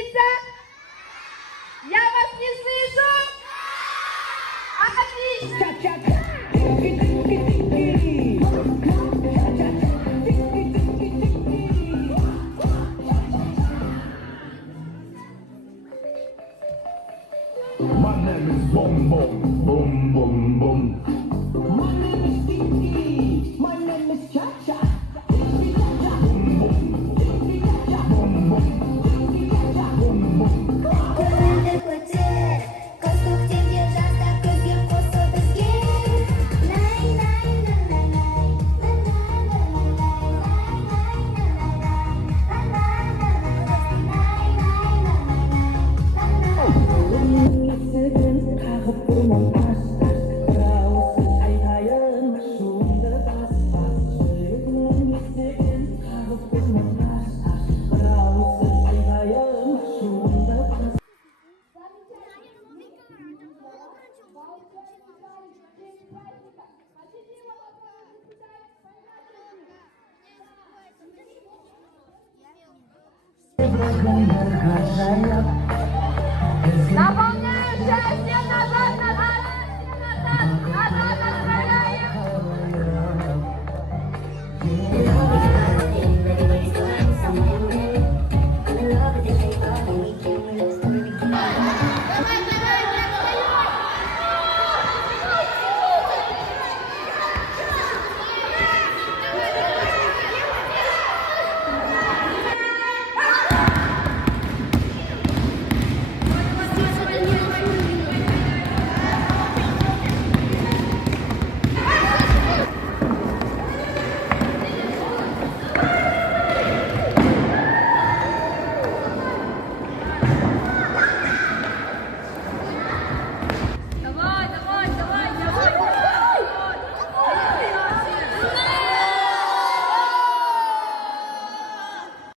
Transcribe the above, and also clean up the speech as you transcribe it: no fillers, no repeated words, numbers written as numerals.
слышится? Я вас не слышу? Отлично! My name is Boom Boom, Boom Boom Boom. My name is Kiki. My name is Cha Cha. Boom Boom, Boom Boom. На